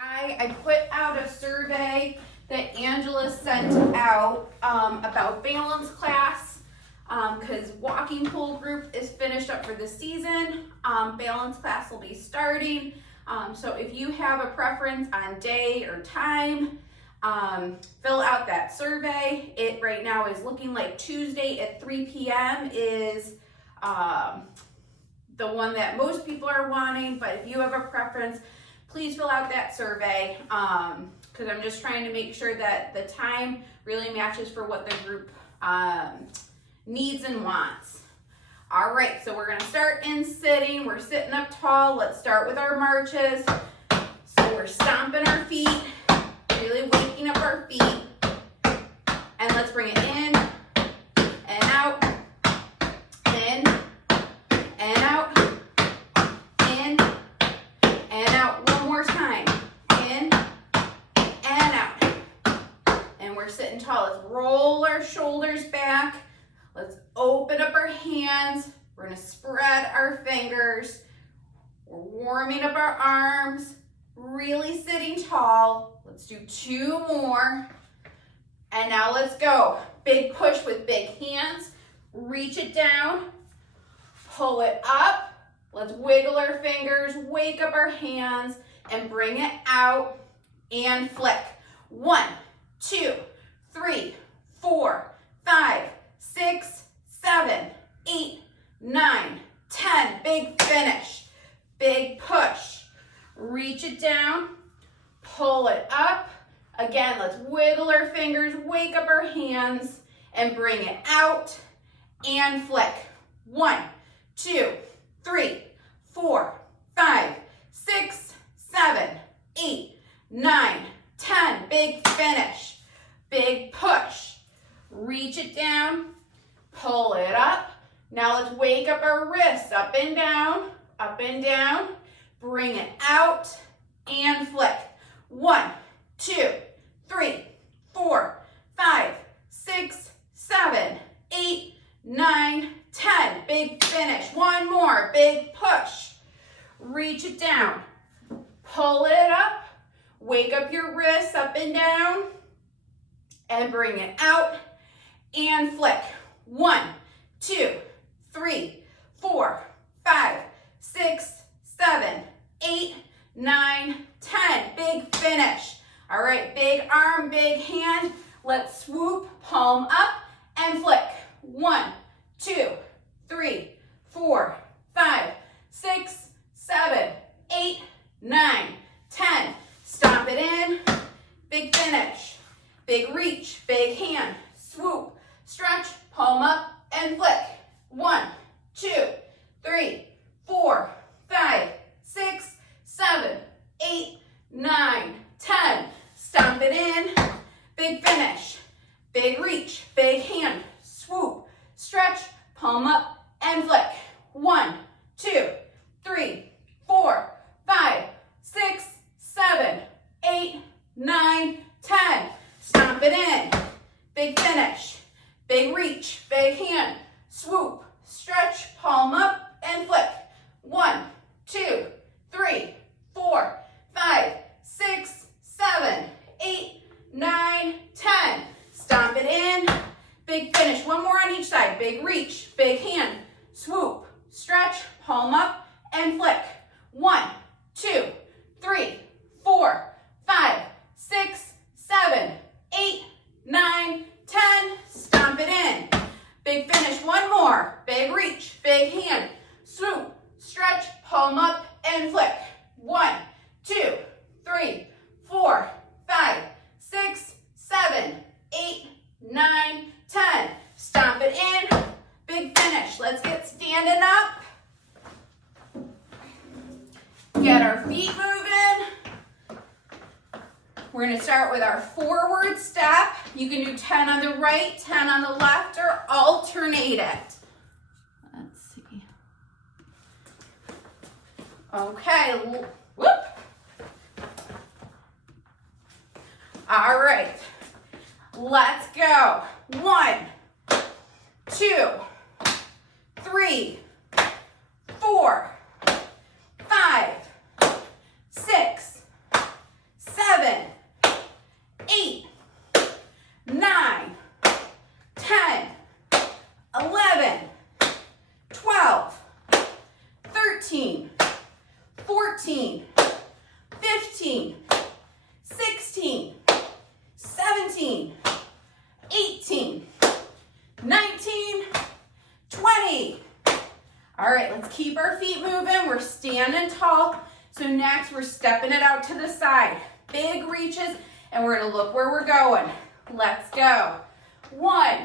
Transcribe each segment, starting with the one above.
I put out a survey that Angela sent out about balance class because walking pool group is finished up for the season. Balance class will be starting. So if you have a preference on day or time, fill out that survey. It right now is looking like Tuesday at 3 p.m. is the one that most people are wanting, but if you have a preference, please fill out that survey because I'm just trying to make sure that the time really matches for what the group needs and wants. All right, so we're gonna start in sitting. We're sitting up tall. Let's start with our marches. So we're stomping our feet, really waking up our feet. And let's bring it in and out, in and out, in and out. One more time, in and out. And we're sitting tall. Let's roll our shoulders back. Let's open up our hands. We're gonna spread our fingers. We're warming up our arms, really sitting tall. Let's do 2 more. And now let's go. Big push with big hands. Reach it down, pull it up. Let's wiggle our fingers, wake up our hands, and bring it out and flick. 1, 2, 3, 4, 5, 6, 7, 8, 9, 10. Big finish, big push. Reach it down, pull it up. Again, let's wiggle our fingers, wake up our hands, and bring it out and flick. 1, 2, 3, 4, 5, 6, 7, 8, 9, 10. Big finish, big push. Reach it down, pull it up. Now let's wake up our wrists, up and down, bring it out and flick. 1, 2, 3, 4, 5, 6, 7, 8, 9, 10. Big finish. 1 more, big push. Reach it down, pull it up, wake up your wrists, up and down, and bring it out and flick. 1, 2, 3, 4, 5, 6, 7, 8, 9, 10. Big finish. All right, big arm, big hand. Let's swoop, palm up, and flick. 1, 2, 3, 4, 5, 6, 7, 8, 9, 10. Stomp it in. Big finish. Big reach, big hand. Swoop, stretch, palm up, and flick. 1, 2, 3, 4, 5, 6, 7, 8, 9, 10. Stomp it in. Big finish. Big reach, big hand. Swoop, stretch, palm up, and flick. 1, 2, 3, 4, 5, 6, 7, 8, 9, 10. Stomp it in. Big finish. Big reach, big hand. Swoop, stretch, palm up, and flick. 1, 2, 3, 4, 5, 6, 7, 8, 9, 10. Stomp it in. Big finish. 1 more on each side. Big reach, big hand. Swoop, stretch, palm up, and flick. 1, 2, 3, 4, 5, 6, 7, 8, 9, 10. Stomp it in. Big finish. 1 more. Big reach, big hand. Swoop, stretch, palm up, and flick. 1, 2, 3, 4, 5, 6, 7, 8, 9, 10. Stomp it in. Big finish. Let's get standing up. Get our feet moving. We're going to start with our forward step. You can do 10 on the right, 10 on the left, or alternate it. Let's see. Okay, whoop. All right, let's go. 1, 2, 3, 4, 5, 6, 13, 14, 15, 16, 17, 18, 19, 20. All right, let's keep our feet moving. We're standing tall. So next, we're stepping it out to the side. Big reaches, and we're gonna look where we're going. Let's go. 1,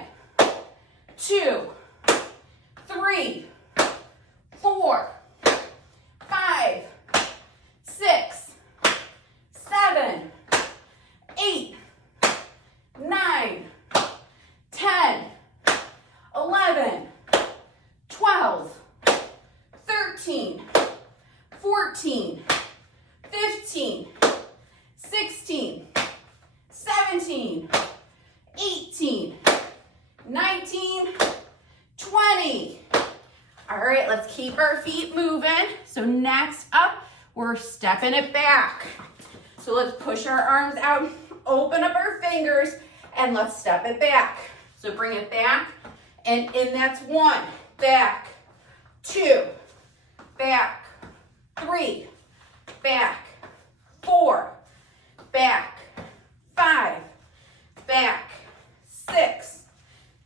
2, 3, 4, 5, 6, 7, 8, 9, 10, 11, 12, 13, 14, 15, 16, 17, 18, 19, 20. All right, let's keep our feet moving. So next up, we're stepping it back. So let's push our arms out, open up our fingers, and let's step it back. So bring it back, and in that's 1, back, 2, back, 3, back, 4, back, 5, back, 6,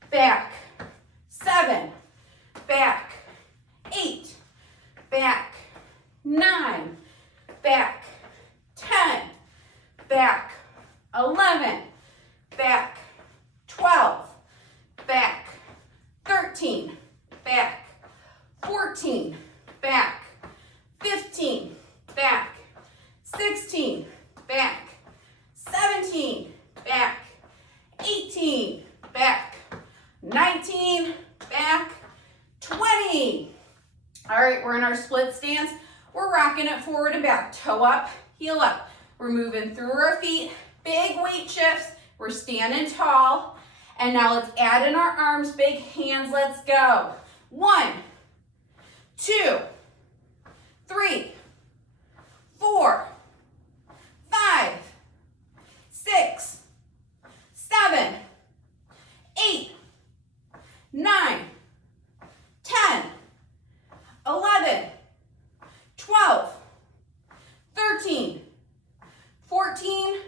back, 7, back, 8, back, 9, back, 10, back, 11, back, 12, back, 13, back, 14, back, 15, back, 16, back, 17, back, 18, back, 19, back, 20. All right, we're in our split stance. We're rocking it forward and back, toe up, heel up. We're moving through our feet, big weight shifts. We're standing tall. And now let's add in our arms, big hands, let's go. 1, 2, 3, 4, 5, 6, 7, 8, 9, 10, 11, 12, 13, 14,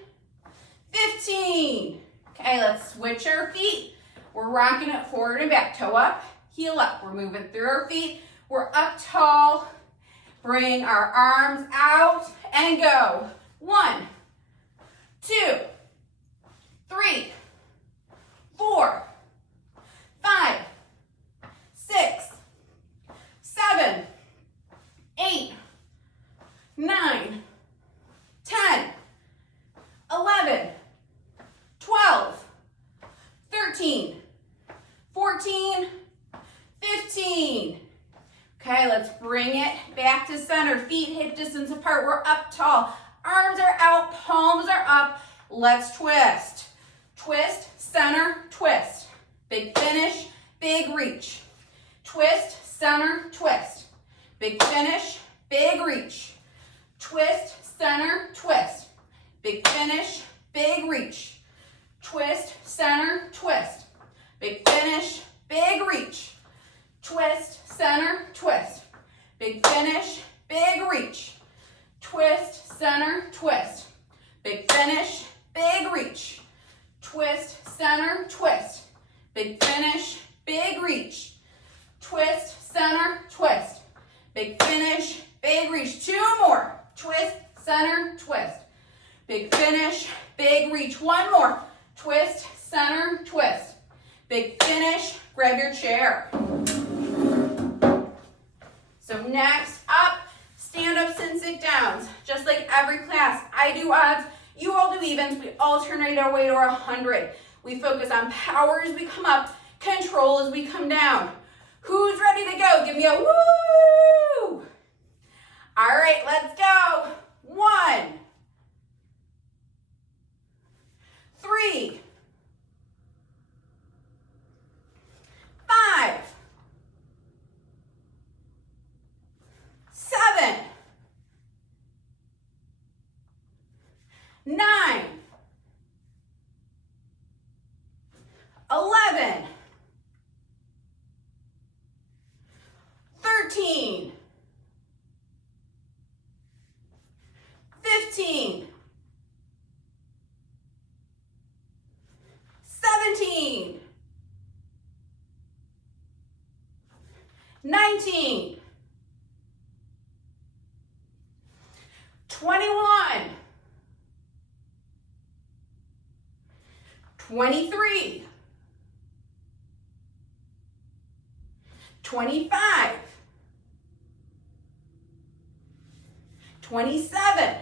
15. Okay, let's switch our feet. We're rocking it forward and back, toe up, heel up. We're moving through our feet. We're up tall. Bring our arms out and go. 1, 2, 3, 4, 5, 6, 7, 8, 9, 10, 11, 12, 13, 14, 15. Okay, let's bring it back to center. Feet hip distance apart. We're up tall. Arms are out, palms are up. Let's twist. Twist, center, twist. Big finish, big reach. Twist, center, twist. Big finish, big reach. Twist, center, twist. Big finish, big reach. Twist, center, twist. Big finish, big reach. Twist, center, twist. Big finish, big reach. Twist, center, twist. Big finish, big reach. Twist, center, twist. Big finish, big reach. Twist, center, twist. Big finish, big reach. 2 more. Twist, center, twist. Big finish, big reach. 1 more. Twist, center, twist. Big finish, grab your chair. So next up, stand-ups and sit-downs. Just like every class, I do odds, you all do evens. We alternate our way to our 100. We focus on power as we come up, control as we come down. Who's ready to go? Give me a woo! All right, let's go. 1, 3, 5, 7, 9, 11, 13, 19, 21, 23, 25, 27,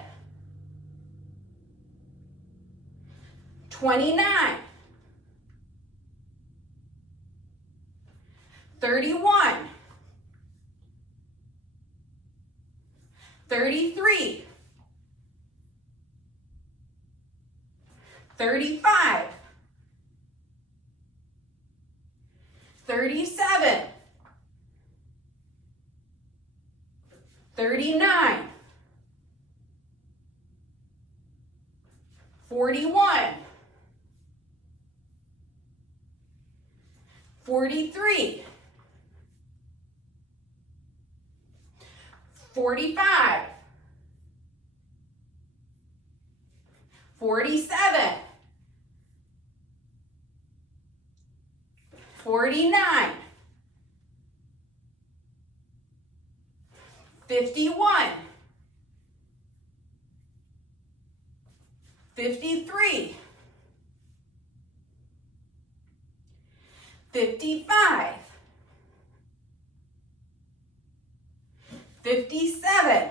29, 31, 33, 35, 37, 39, 41, 43, 45, 47, 49, 51, 53, 55, 57,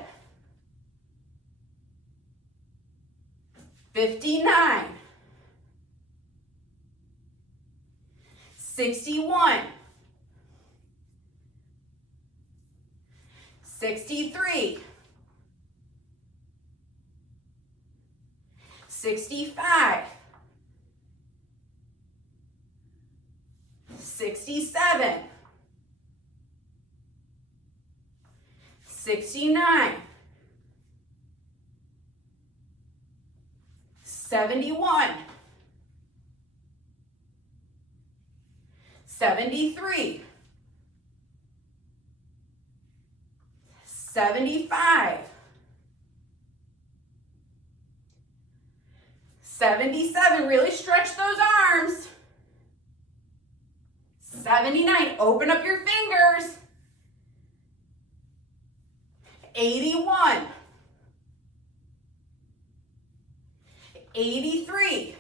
59, 61, 63, 65, 67, 69, 71, 73, 75, 77, really stretch those arms. 79, open up your fingers. 81, 83,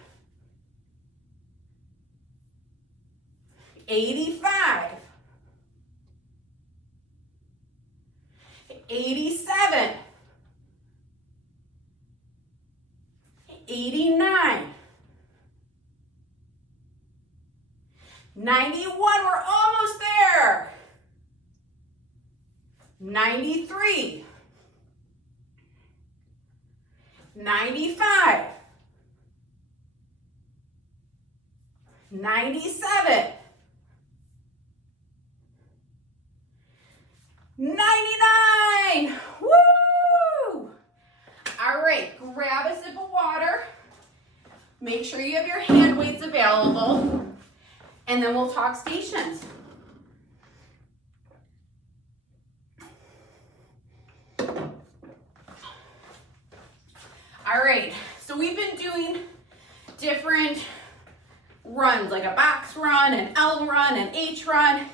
85, 87, 89, 91, we're almost there. 93, 95, 97, 99. Woo! All right, grab a sip of water. Make sure you have your hand weights available, and then we'll talk stations. All right, so we've been doing different runs, like a box run, an L run, an H run.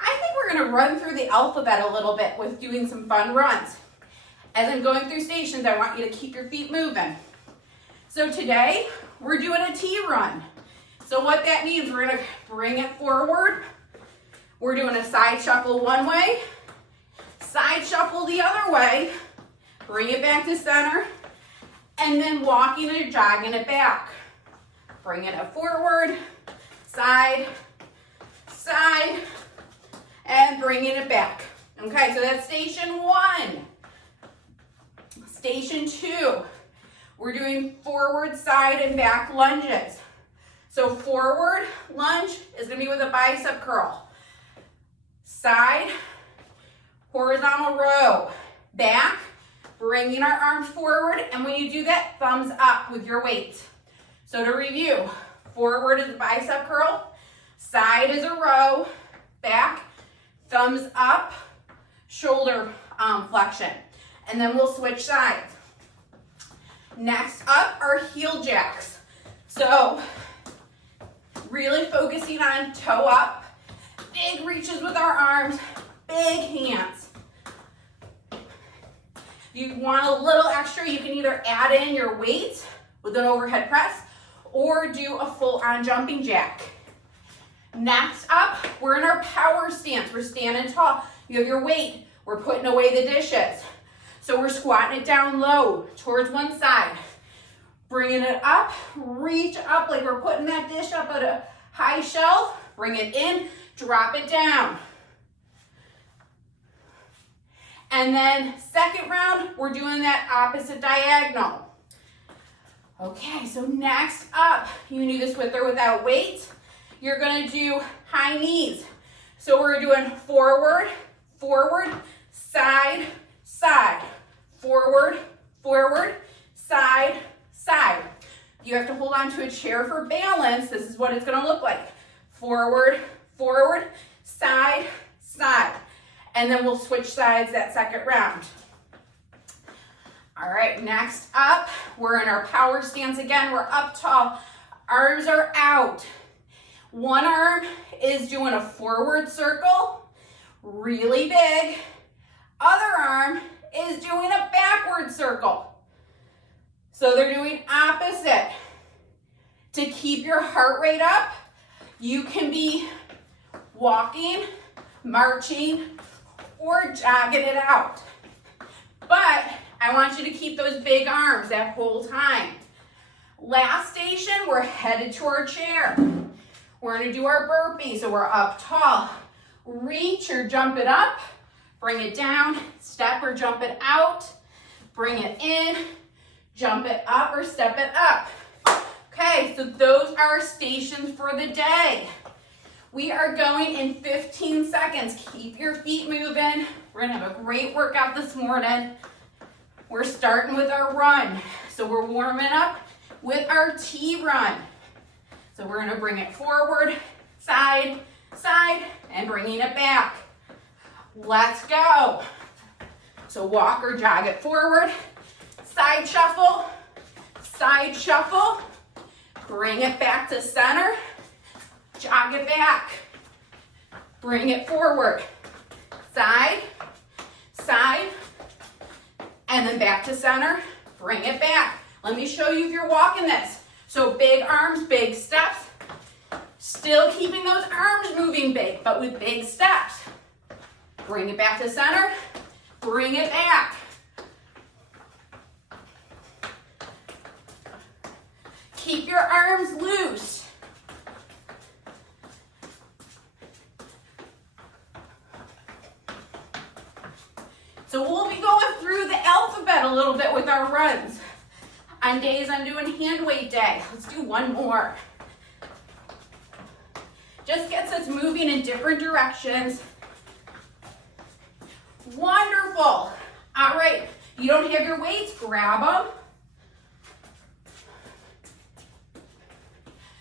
I think we're gonna run through the alphabet a little bit with doing some fun runs. As I'm going through stations, I want you to keep your feet moving. So today, we're doing a T run. So what that means, we're gonna bring it forward. We're doing a side shuffle one way, side shuffle the other way, bring it back to center, and then walking and jogging it back. Bringing it forward, side, side, and bringing it back. Okay, so that's station one. Station two, we're doing forward, side, and back lunges. So forward lunge is gonna be with a bicep curl. Side, horizontal row. Back, bringing our arms forward, and when you do that, thumbs up with your weight. So to review, forward is a bicep curl, side is a row, back, thumbs up, shoulder flexion. And then we'll switch sides. Next up are heel jacks. So really focusing on toe up, big reaches with our arms, big hands. If you want a little extra, you can either add in your weight with an overhead press or do a full-on jumping jack. Next up, we're in our power stance. We're standing tall. You have your weight. We're putting away the dishes. So we're squatting it down low towards one side. Bringing it up, reach up like we're putting that dish up at a high shelf. Bring it in, drop it down. And then second round, we're doing that opposite diagonal. Okay, so next up, you can do this with or without weight. You're gonna do high knees. So we're doing forward, forward, side, side. Forward, forward, side, side. You have to hold on to a chair for balance. This is what it's gonna look like. Forward, forward, side, side. And then we'll switch sides that second round. All right, next up, we're in our power stance again. We're up tall, arms are out. One arm is doing a forward circle, really big. Other arm is doing a backward circle. So they're doing opposite. To keep your heart rate up, you can be walking, marching, or jogging it out. But I want you to keep those big arms that whole time. Last station, we're headed to our chair. We're gonna do our burpee, so we're up tall. Reach or jump it up, bring it down, step or jump it out, bring it in, jump it up or step it up. Okay, so those are our stations for the day. We are going in 15 seconds. Keep your feet moving. We're gonna have a great workout this morning. We're starting with our run. So we're warming up with our T run. So we're gonna bring it forward, side, side, and bringing it back. Let's go. So walk or jog it forward, side shuffle, bring it back to center, jog it back, bring it forward, side, side, and then back to center, bring it back. Let me show you if you're walking this. So big arms, big steps, still keeping those arms moving big, but with big steps. Bring it back to center, bring it back. Keep your arms loose. So we'll be going through the alphabet a little bit with our runs. On days I'm doing hand weight day. Let's do one more. Just gets us moving in different directions. Wonderful. All right, you don't have your weights, grab them.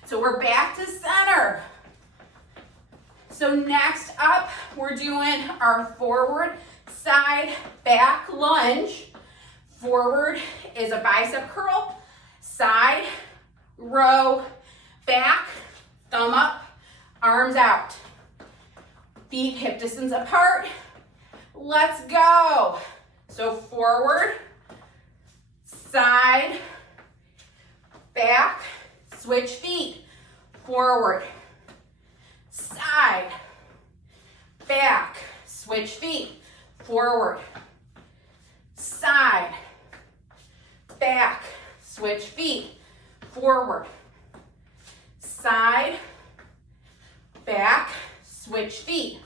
So we're back to center. So next up, we're doing our forward, side, back lunge. Forward is a bicep curl, side, row, back, thumb up, arms out. Feet hip distance apart. Let's go. So forward, side, back, switch feet. Forward, side, back, switch feet. Forward, side, back, switch feet. Forward, side, back, switch feet.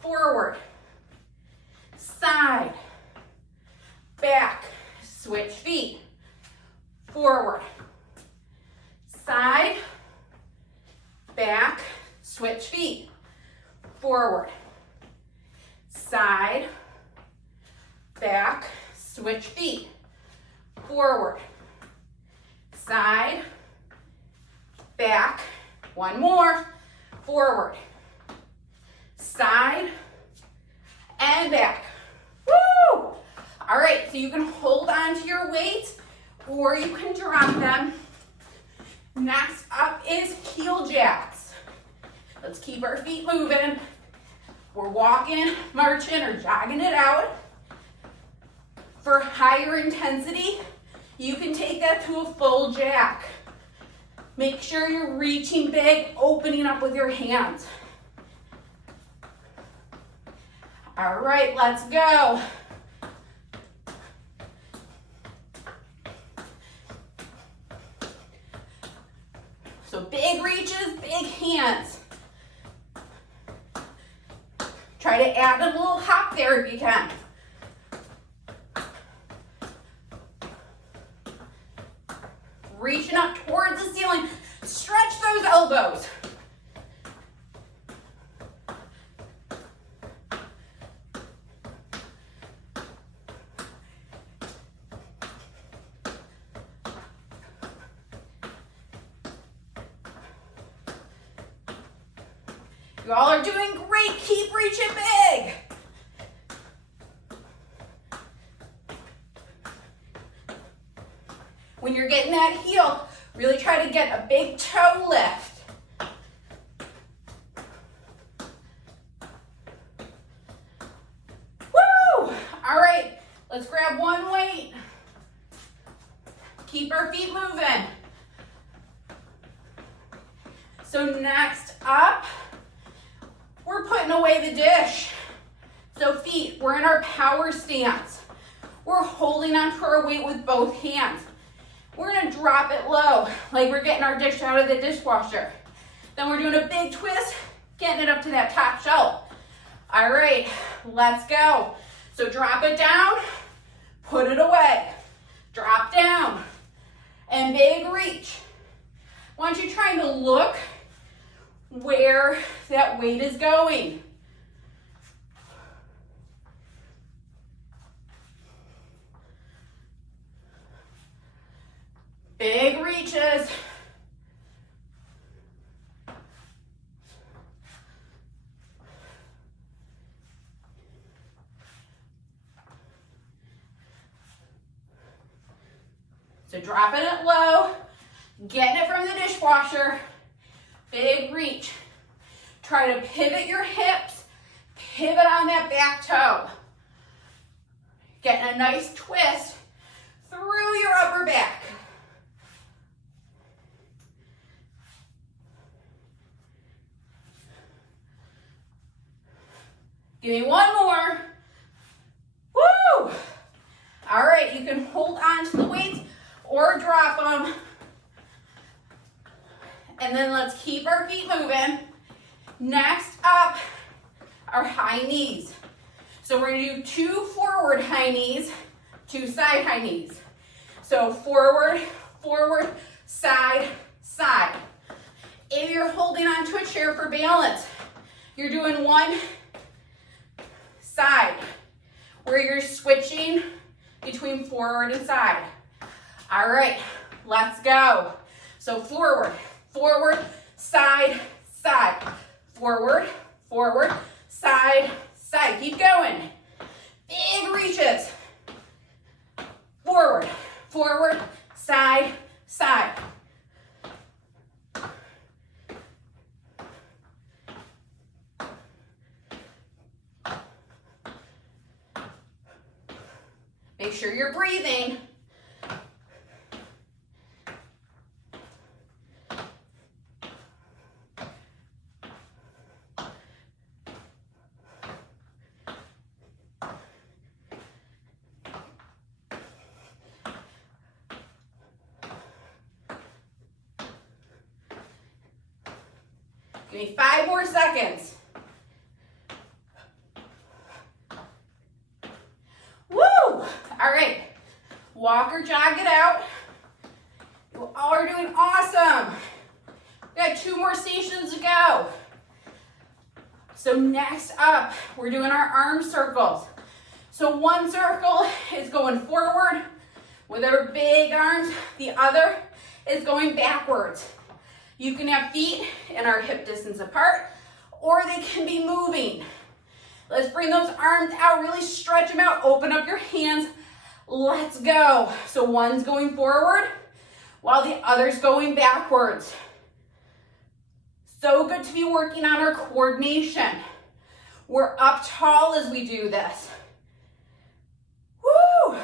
Forward, side, back, switch feet. Forward, side, back, switch feet. Forward, side, back, switch feet. Forward, side, back, one more. Forward, side, and back. Woo! All right, so you can hold on to your weights or you can drop them. Next up is Keel Jacks. Let's keep our feet moving. We're walking, marching, or jogging it out. For higher intensity, you can take that to a full jack. Make sure you're reaching big, opening up with your hands. All right, let's go. So big reaches, big hands. Try to add a little hop there if you can. Reaching up towards the ceiling. Stretch those elbows. You all are doing great. Keep reaching big. When you're getting that heel, really try to get a big toe lift. Woo! All right, let's grab one weight. Keep our feet moving. So next up, we're putting away the dish. So feet, we're in our power stance. We're holding onto our weight with both hands. We're gonna drop it low, like we're getting our dish out of the dishwasher. Then we're doing a big twist, getting it up to that top shelf. All right, let's go. So drop it down, put it away. Drop down, and big reach. I want you trying to look where that weight is going. Big reaches. So dropping it low, getting it from the dishwasher, big reach. Try to pivot your hips, pivot on that back toe. Getting a nice twist through your upper back. Give me one more. Woo! All right, you can hold on to the weights or drop them. And then let's keep our feet moving. Next up, our high knees. So we're gonna do 2 forward high knees, 2 side high knees. So forward, forward, side, side. If you're holding onto a chair for balance, you're doing one side, where you're switching between forward and side. All right, let's go. So forward, forward, side, side. Forward, forward, side, side. Keep going. Big reaches. Forward, forward, side, side. Make sure you're breathing. Give me 5 more seconds. Woo! All right, walk or jog it out. You all are doing awesome. We got 2 more stations to go. So next up, we're doing our arm circles. So one circle is going forward with our big arms. The other is going backwards. You can have feet in our hip distance apart, or they can be moving. Let's bring those arms out, really stretch them out, open up your hands. Let's go. So one's going forward while the other's going backwards. So good to be working on our coordination. We're up tall as we do this. Woo!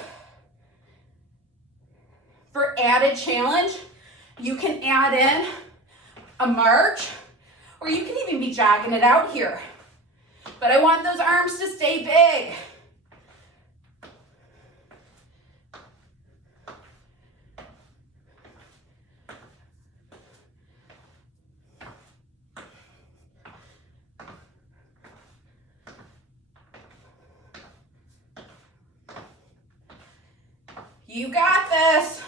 For added challenge, you can add in a march, or you can even be jogging it out here. But I want those arms to stay big. You got this.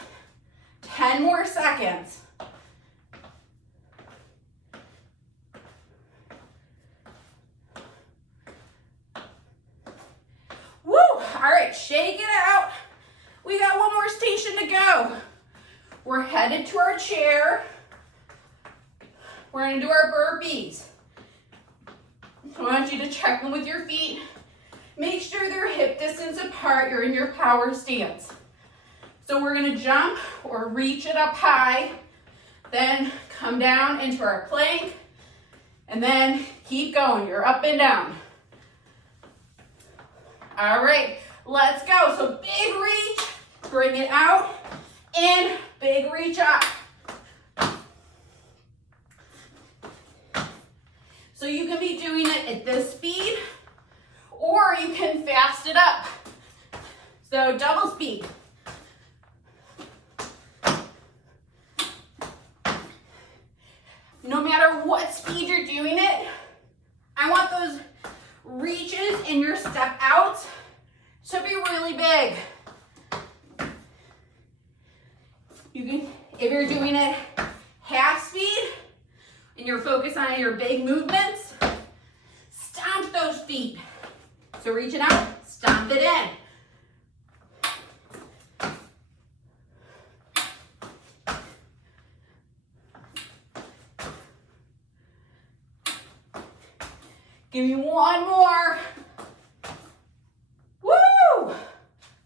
10 more seconds. Woo! All right, shake it out. We got one more station to go. We're headed to our chair. We're gonna do our burpees. I want you to check them with your feet. Make sure they're hip distance apart. You're in your power stance. So we're gonna jump or reach it up high, then come down into our plank, and then keep going. You're up and down. All right, let's go. So big reach, bring it out, in, big reach up. So you can be doing it at this speed, or you can fast it up. So double speed. No matter what speed you're doing it, I want those reaches in your step outs to be really big. You can, if you're doing it half speed and you're focused on your big movements, stomp those feet. So reach it out, stomp it in. Give me one more. Woo!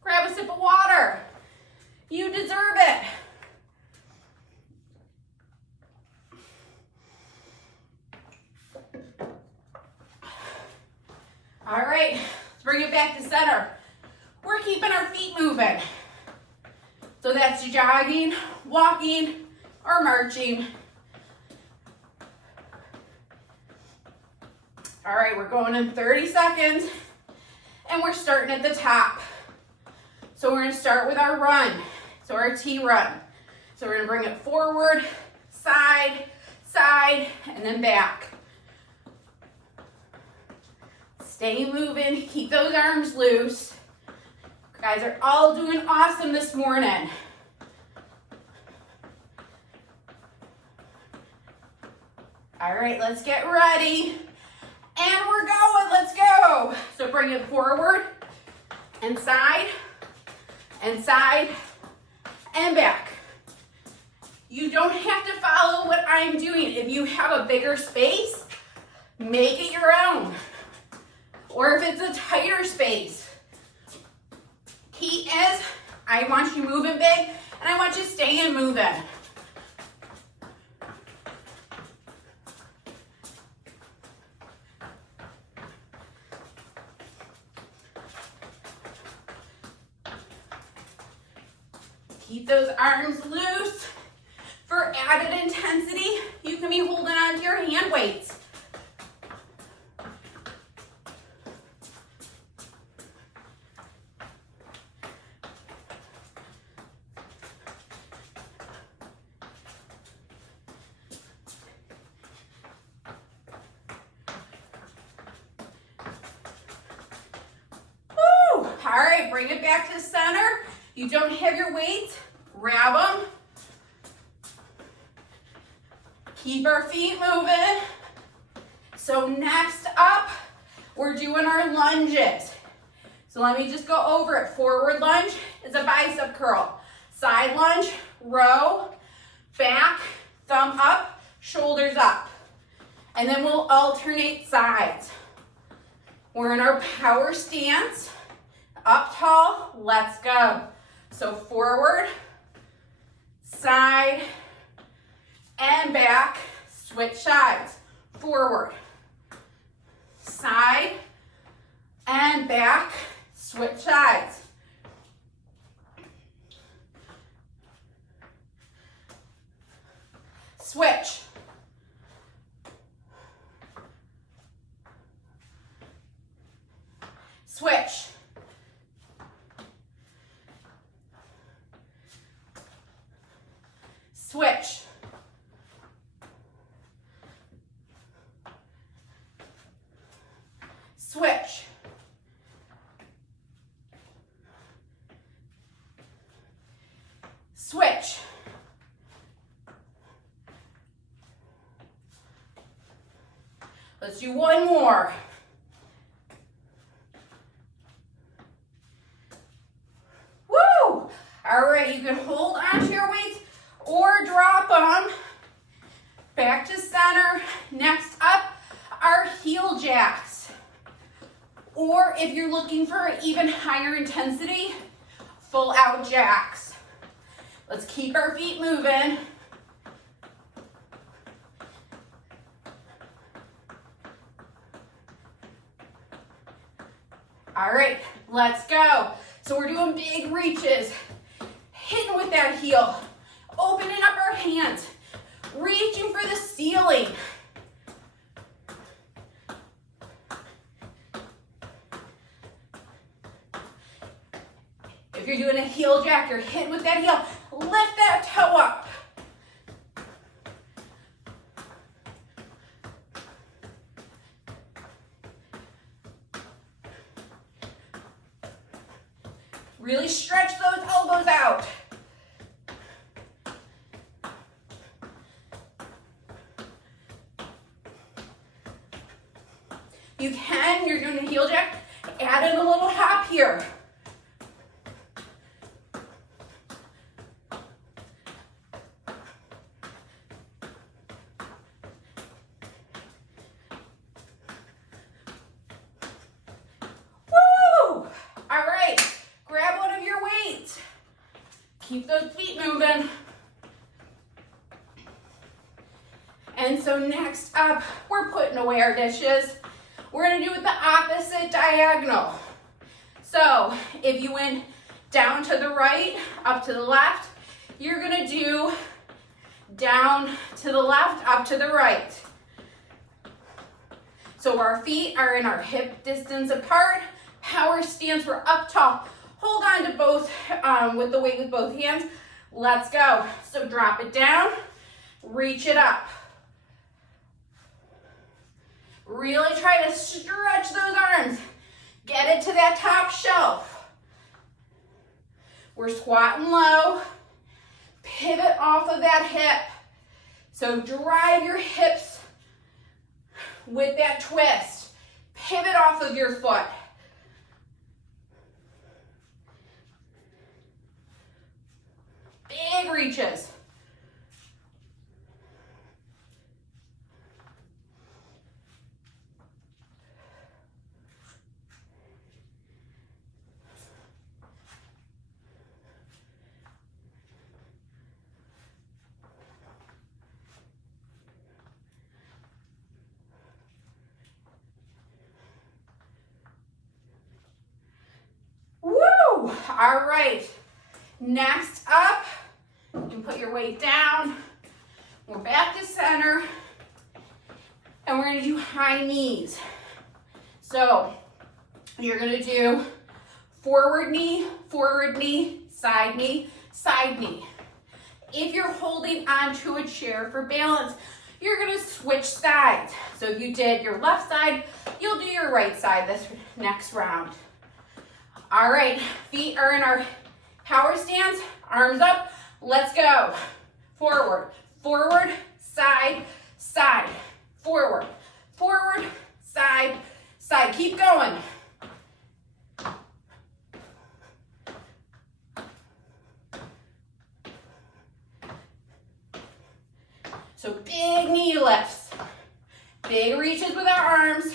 Grab a sip of water. You deserve it. All right, let's bring it back to center. We're keeping our feet moving. So that's jogging, walking, or marching. All right, we're going in 30 seconds, and we're starting at the top. So we're gonna start with our run, so our T run. So we're gonna bring it forward, side, side, and then back. Stay moving, keep those arms loose. You guys are all doing awesome this morning. All right, let's get ready. And we're going, let's go. So bring it forward, and side, and back. You don't have to follow what I'm doing. If you have a bigger space, make it your own. Or if it's a tighter space. Key is, I want you moving big, and I want you staying moving. Keep those arms loose. For added intensity, you can be holding on to your hand weights. Woo! All right, bring it back to center. You don't have your weights, grab them. Keep our feet moving. So next up, we're doing our lunges. So let me just go over it. Forward lunge is a bicep curl. Side lunge, row, back, thumb up, shoulders up. And then we'll alternate sides. We're in our power stance. Up tall, let's go. So forward, side, and back. Switch sides. Forward, side and back, switch sides. Switch. Switch. Switch. Switch. Switch. Let's do one more. Woo! All right, you can hold onto your weights or drop them. Back to center. Next up are heel jacks. Or if you're looking for even higher intensity, full out jacks. Let's keep our feet moving. All right, let's go. So we're doing big reaches, hitting with that heel, opening up our hands, reaching for the ceiling. If you're doing a heel jack, you're hitting with that heel, lift that toe up. Really stretch those elbows out. You can, you're doing a heel jack, add in a little hop here. Keep those feet moving. And so next up, we're putting away our dishes. We're gonna do it the opposite diagonal. So if you went down to the right, up to the left, you're gonna do down to the left, up to the right. So our feet are in our hip distance apart. Power stance, we're up tall. Hold on to both, with the weight with both hands. Let's go. So drop it down, reach it up. Really try to stretch those arms. Get it to that top shelf. We're squatting low. Pivot off of that hip. So drive your hips with that twist. Pivot off of your foot. Big reaches. Woo! All right. Next up, you can put your weight down. We're back to center. And we're gonna do high knees. So you're gonna do forward knee, side knee, side knee. If you're holding onto a chair for balance, you're gonna switch sides. So if you did your left side, you'll do your right side this next round. All right, feet are in our power stance, arms up, let's go. Forward, forward, side, side, forward, forward, side, side. Keep going. So big knee lifts, big reaches with our arms.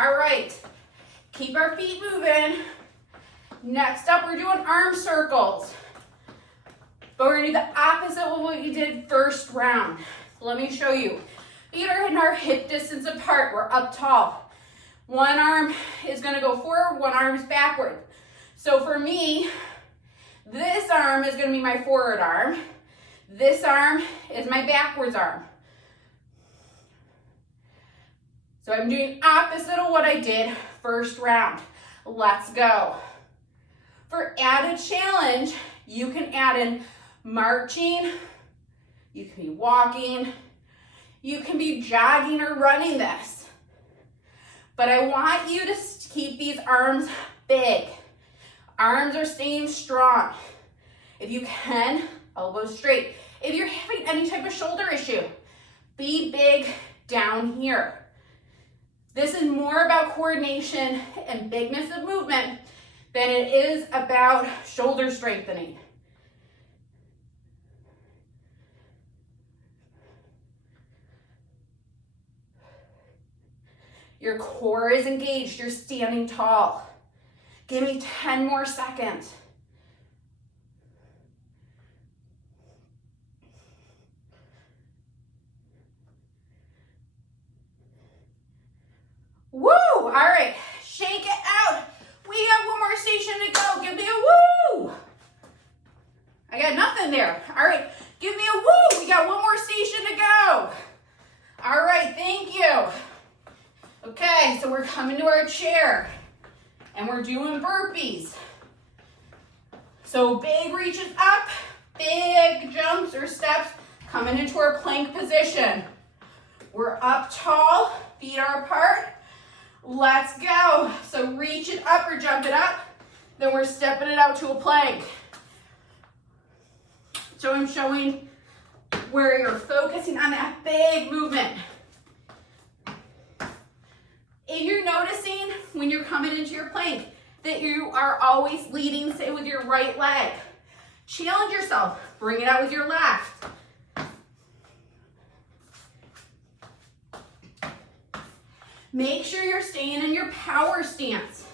All right, keep our feet moving. Next up, we're doing arm circles. But we're gonna do the opposite of what you did first round. So let me show you. Feet are in our hip distance apart. We're up tall. One arm is gonna go forward, one arm is backward. So for me, this arm is gonna be my forward arm. This arm is my backwards arm. So I'm doing opposite of what I did first round. Let's go. For added challenge, you can add in marching, you can be walking, you can be jogging or running this. But I want you to keep these arms big. Arms are staying strong. If you can, elbows straight. If you're having any type of shoulder issue, be big down here. This is more about coordination and bigness of movement than it is about shoulder strengthening. Your core is engaged, you're standing tall. Give me 10 more seconds. Woo! All right, shake it out. We got one more station to go. Give me a woo! I got nothing there. All right, give me a woo! We got one more station to go. All right, thank you. Okay, so we're coming to our chair and we're doing burpees. So big reaches up, big jumps or steps, coming into our plank position. We're up tall, feet are apart. Let's go. So reach it up or jump it up. Then we're stepping it out to a plank. So I'm showing where you're focusing on that big movement. If you're noticing when you're coming into your plank that you are always leading, say, with your right leg, challenge yourself. Bring it out with your left. Make sure you're staying in your power stance.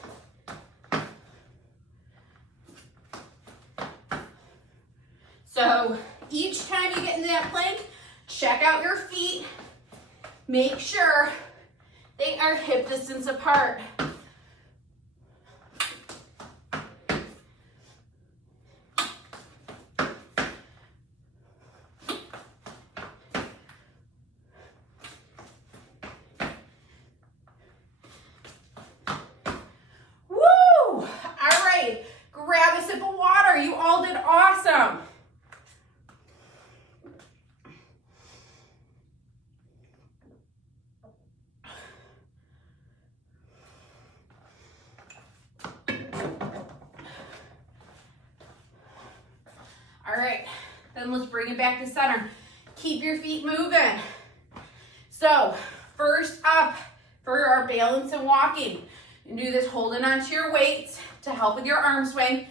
So each time you get into that plank, check out your feet. Make sure they are hip distance apart. You all did awesome. All right, then let's bring it back to center. Keep your feet moving. So first up for our balance and walking, you can do this holding onto your weights to help with your arm swing.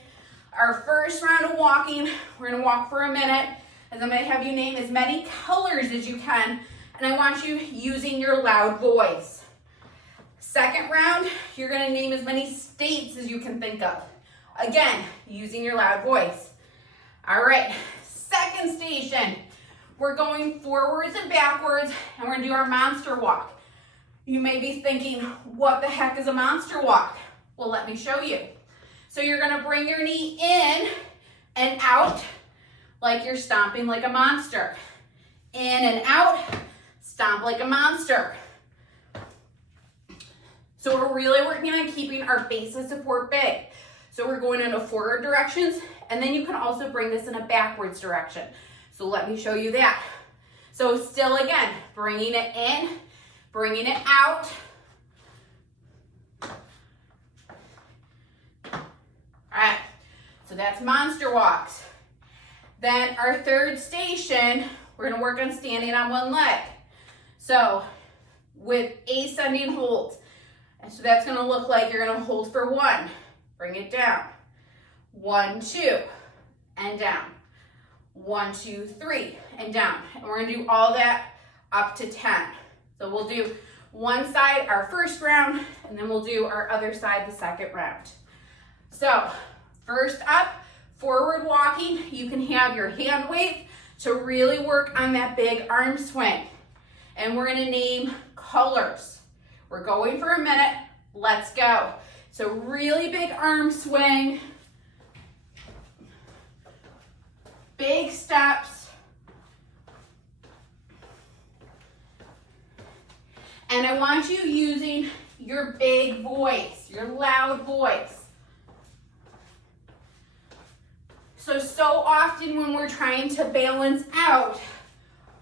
Our first round of walking, we're gonna walk for a minute, and I'm gonna have you name as many colors as you can, and I want you using your loud voice. Second round, you're gonna name as many states as you can think of. Again, using your loud voice. All right, second station, we're going forwards and backwards, and we're gonna do our monster walk. You may be thinking, what the heck is a monster walk? Well, let me show you. So you're gonna bring your knee in and out like you're stomping like a monster. In and out, stomp like a monster. So we're really working on keeping our base of support big. So we're going into forward directions, and then you can also bring this in a backwards direction. So let me show you that. So still again, bringing it in, bringing it out. All right, so that's monster walks. Then our third station, we're gonna work on standing on one leg. So with ascending holds. And so that's gonna look like you're gonna hold for 1, bring it down. 1, 2, and down. 1, 2, 3, and down. And we're gonna do all that up to 10. So we'll do one side our first round, and then we'll do our other side the second round. So first up, forward walking. You can have your hand weights to really work on that big arm swing. And we're gonna name colors. We're going for a minute, let's go. So really big arm swing, big steps, and I want you using your big voice, your loud voice. So often when we're trying to balance out,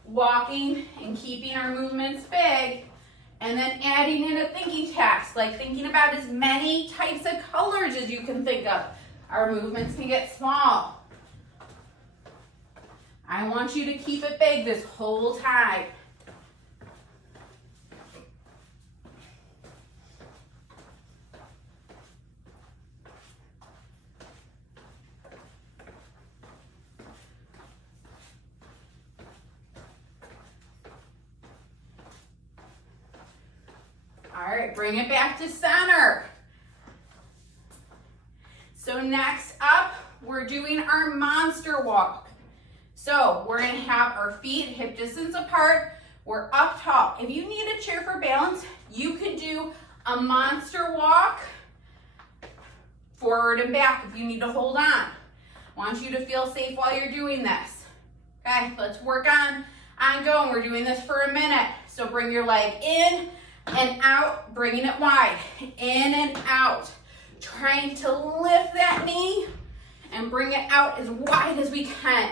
walking and keeping our movements big, and then adding in a thinking task, like thinking about as many types of colors as you can think of, our movements can get small. I want you to keep it big this whole time. All right, bring it back to center. So next up, we're doing our monster walk. So we're gonna have our feet hip distance apart. We're up tall. If you need a chair for balance, you can do a monster walk forward and back if you need to hold on. I want you to feel safe while you're doing this. Okay, let's work on going. We're doing this for a minute. So bring your leg in and out, bringing it wide, in and out. Trying to lift that knee and bring it out as wide as we can.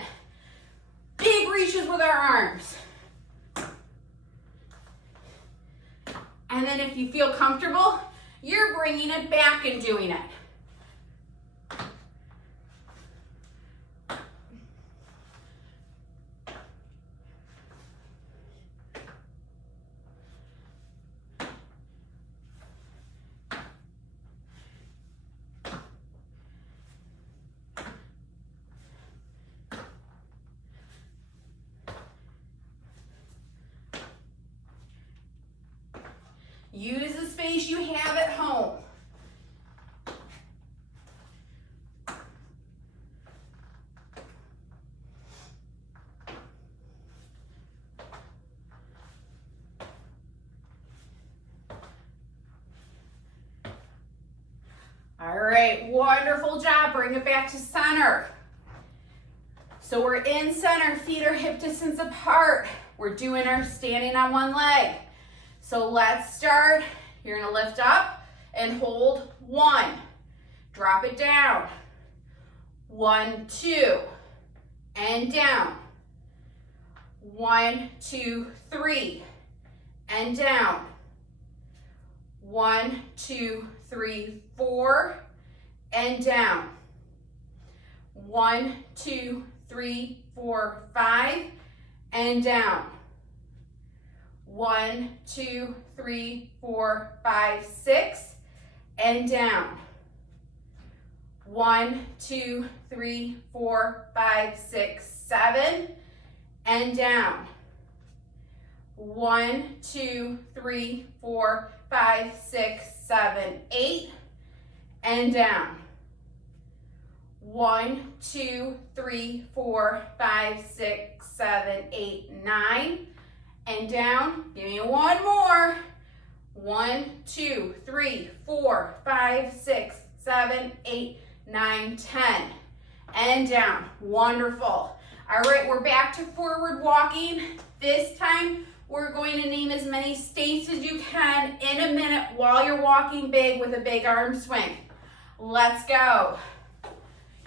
Big reaches with our arms. And then if you feel comfortable, you're bringing it back and doing it. Use the space you have at home. All right, wonderful job. Bring it back to center. So we're in center, feet are hip distance apart. We're doing our standing on one leg. So let's start. You're gonna lift up and hold 1. Drop it down. 1, 2, and down. 1, 2, 3, and down. 1, 2, 3, 4, and down. 1, 2, 3, 4, 5, and down. 1, 2, 3, 4, 5, 6, and down. 1, 2, 3, 4, 5, 6, 7, and down. 1, 2, 3, 4, 5, 6, 7, 8, and down. 1, 2, 3, 4, 5, 6, 7, 8, 9, and down. Give me one more. 1, 2, 3, 4, 5, 6, 7, 8, 9, 10, and down. Wonderful. All right, we're back to forward walking. This time, we're going to name as many states as you can in a minute while you're walking big with a big arm swing. Let's go.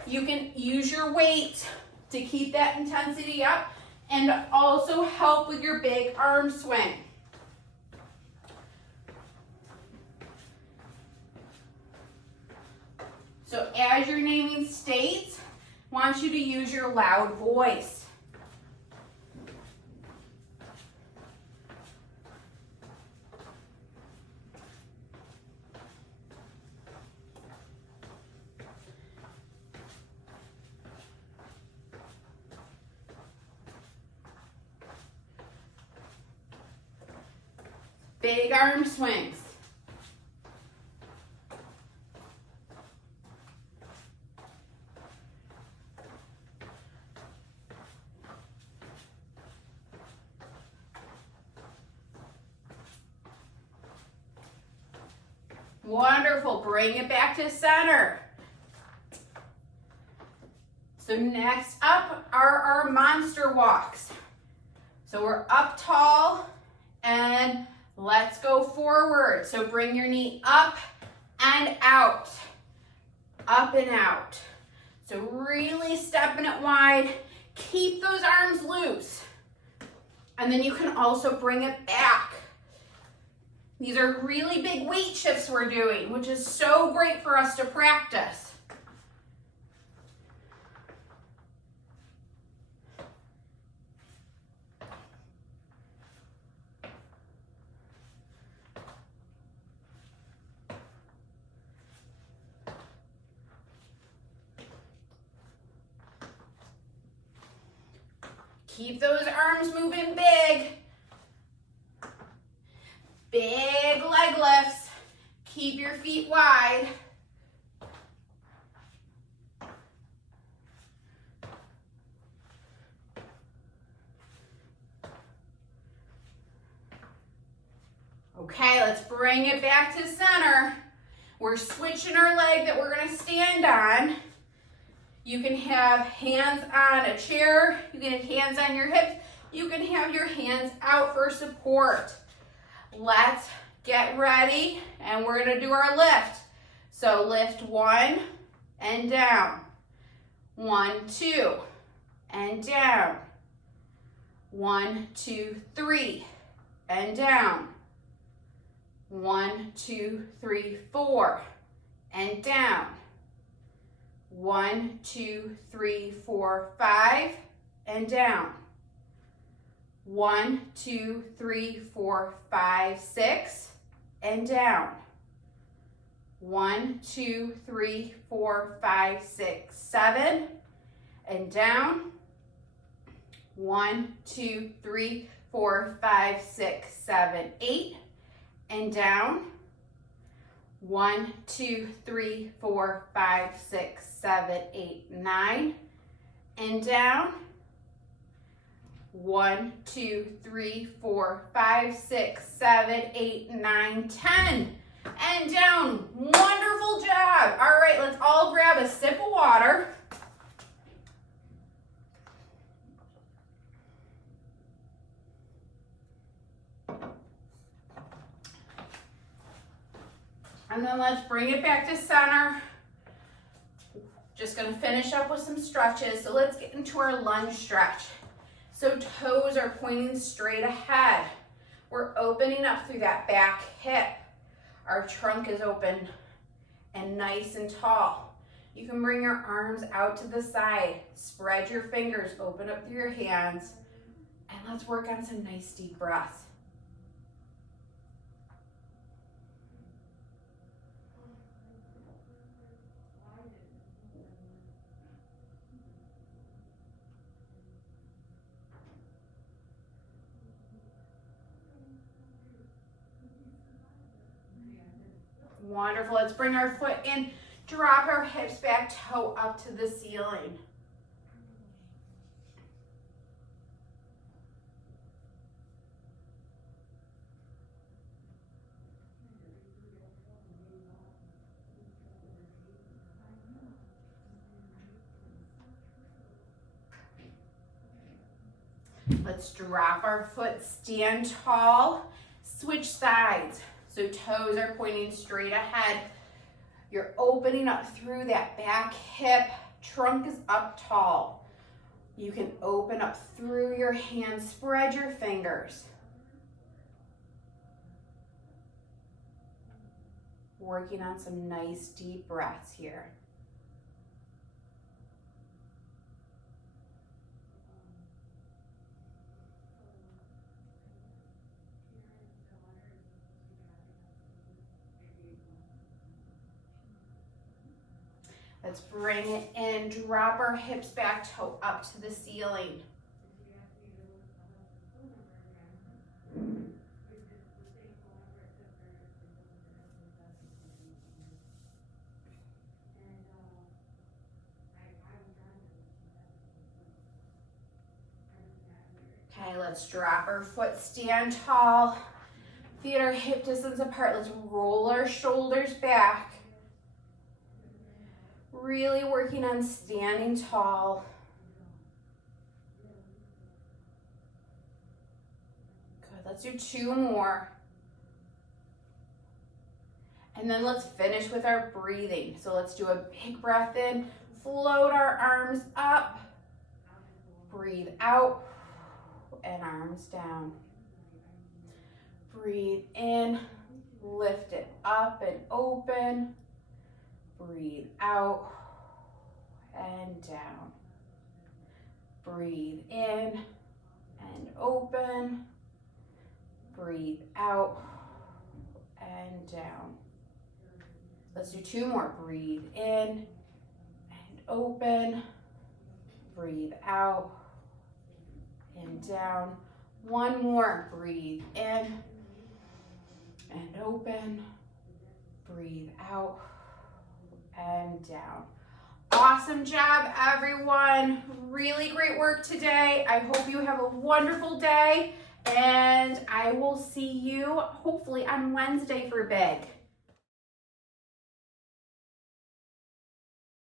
You can use your weight to keep that intensity up and also help with your big arm swing. So as you're naming states, I want you to use your loud voice. Big arm swings. Wonderful, bring it back to center. So next up are our monster walks. So we're up tall and let's go forward. So bring your knee up and out, up and out. So really stepping it wide, keep those arms loose. And then you can also bring it back. These are really big weight shifts we're doing, which is so great for us to practice. Keep those arms moving big. Big leg lifts. Keep your feet wide. Okay, let's bring it back to center. We're switching our leg that we're going to stand on. You can have hands on a chair. You can have hands on your hips. You can have your hands out for support. Let's get ready, and we're going to do our lift. So lift 1 and down. 1, 2, and down. 1, 2, 3, and down. 1, 2, 3, 4, and down. 1, 2, 3, 4, 5, and down. 1, 2, 3, 4, 5, 6, and down. 1, 2, 3, 4, 5, 6, 7, and down. 1, 2, 3, 4, 5, 6, 7, 8, and down. 1, 2, 3, 4, 5, 6, 7, 8, 9, and down. 1, 2, 3, 4, 5, 6, 7, 8, 9, 10, and down. Wonderful job. All right, let's all grab a sip of water. And then let's bring it back to center. Just gonna finish up with some stretches. So let's get into our lunge stretch. So toes are pointing straight ahead. We're opening up through that back hip. Our trunk is open and nice and tall. You can bring your arms out to the side. Spread your fingers, open up through your hands. And let's work on some nice deep breaths. Wonderful. Let's bring our foot in, drop our hips back, toe up to the ceiling. Let's drop our foot, stand tall, switch sides. So toes are pointing straight ahead. You're opening up through that back hip. Trunk is up tall. You can open up through your hands. Spread your fingers. Working on some nice deep breaths here. Let's bring it in, drop our hips back, toe up to the ceiling. Okay, let's drop our foot, stand tall. Feet are hip distance apart. Let's roll our shoulders back. Really working on standing tall. Good, let's do 2 more. And then let's finish with our breathing. So let's do a big breath in, float our arms up, breathe out, and arms down. Breathe in, lift it up and open. Breathe out and down. Breathe in and open. Breathe out and down. Let's do 2 more. Breathe in and open. Breathe out and down. 1 more. Breathe in and open. Breathe out and down. Awesome job, everyone. Really great work today. I hope you have a wonderful day, and I will see you hopefully on Wednesday for Big.